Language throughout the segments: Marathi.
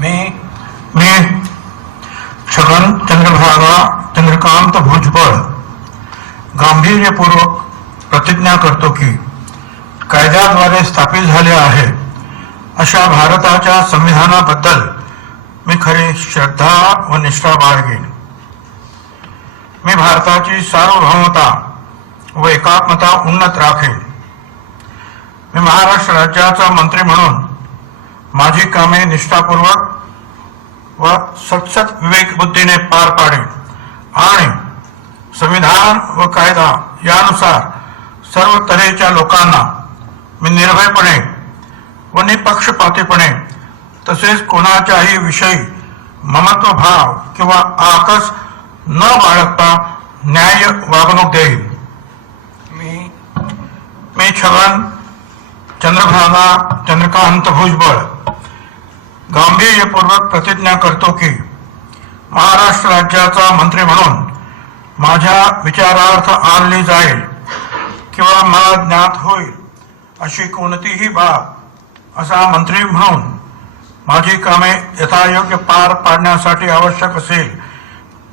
मी छगन चंद्रकांत भुजबळ गांभीर्यपूर्वक प्रतिज्ञा करतो की कायद्याद्वारे स्थापित झाले आहे अशा भारताच्या संविधानाबद्दल मी खरी श्रद्धा व निष्ठा बाळगेन. मी भारताची सार्वभौमता व एकात्मता उन्नत राखेन. मी महाराष्ट्र राज्याचा मंत्री म्हणून माझी कामे निष्ठापूर्वक व सतसत विवेक बुद्धीने पार पाडेन आणि संविधान व कायदा यानुसार सर्व तऱ्हेच्या लोकांना मी निर्भयपणे व निपक्षपातीपणे तसेच कोणाच्याही विषयी ममत्वभाव किंवा आकस न बाळगता न्याय्य वागणूक देईल. मी छगन चंद्रकांत भुजबळ गांभीर्यपूर्वक प्रतिज्ञा करतो की महाराष्ट्र राज्याचा मंत्री म्हणून माझ्या विचारार्थ आणली जाईल किंवा मला ज्ञात होईल अशी कोणतीही बाब असा मंत्री म्हणून माझी कामे यथायोग्य पार पाडण्यासाठी आवश्यक असेल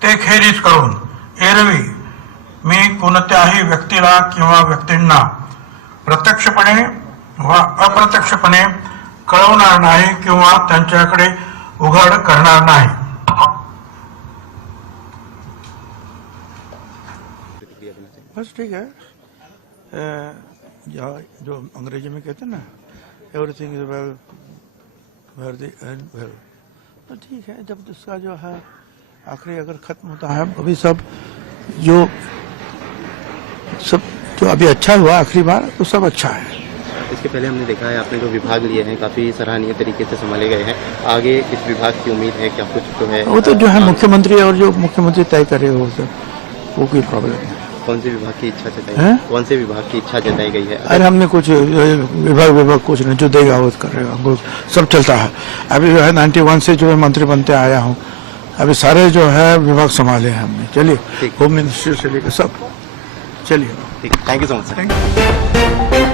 ते खेरीज करून एरवी मी कोणत्याही व्यक्तीला किंवा व्यक्तींना प्रत्यक्षपणे व अप्रत्यक्षपणे कळवणार नाही किंवा त्यांच्याकडे उघड करणार नाही. बस ठीक है. जो अंग्रेजी में कहते हैं ना एवरीथिंग इज वेल वर्दी एंड वेल, तो ठीक है. जब इसका जो है आखिरी अगर खत्म होता है अभी सब जो अभी अच्छा हुआ आखिरी बार तो सब अच्छा है. इसके पहले हमने देखा है आपने जो विभाग लिए हैं काफ़ी सराहनीय तरीके से संभाले गए हैं. आगे इस विभाग की उम्मीद है क्या कुछ जो है वो तो जो है मुख्यमंत्री और जो मुख्यमंत्री तय करे वो कोई प्रॉब्लम नहीं. कौन से विभाग की इच्छा जताई है? कौन से विभाग की इच्छा जताई गई है? अरे हमने कुछ विभाग कुछ नहीं, जो देगा वो करेगा, वो सब चलता है. अभी जो है 91 से जो है मंत्री बनते आया हूँ, अभी सारे जो है विभाग संभाले हैं हमने. चलिए होम मिनिस्ट्री से लेकर सब चलिए. Thank you so much sir.